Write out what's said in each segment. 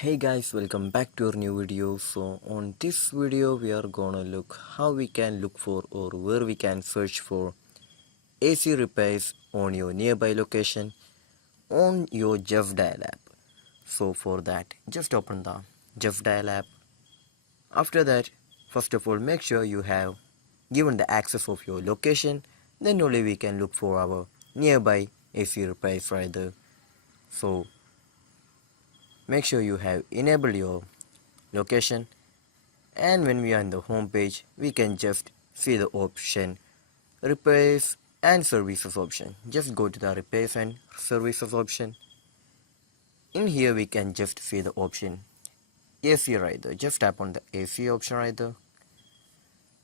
Hey guys, welcome back to our new video. So on this video we are gonna look how we can look for or where we can search for AC repairs on your nearby location on your Justdial app. So for that, just open the Justdial app. After that, first of all make sure you have given the access of your location, then only we can look for our nearby AC repairs right there. So make sure you have enabled your location, and when we are on the home page we can just see the option repairs and services option. Just go to the repairs and services option. In here we can just see the option AC right there. Just tap on the AC option right there.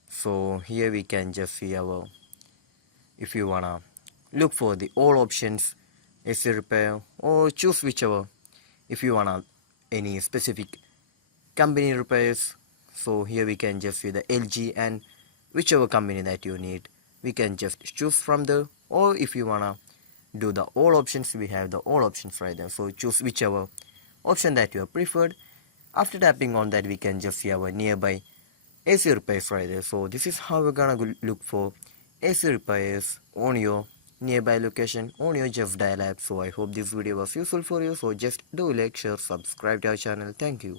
So here we can just see our, if you wanna look for the all options AC repair, or choose whichever. If you wanna any specific company repairs, so here we can just see the LG and whichever company that you need we can just choose from there. Or if you wanna do the all options, we have the all options right there, so choose whichever option that you have preferred. After tapping on that we can just see our nearby AC repairs right there. So this is how we're gonna look for AC repairs on your nearby location on your Justdial app. So I hope this video was useful for you. So just do like, share, subscribe to our channel. Thank you.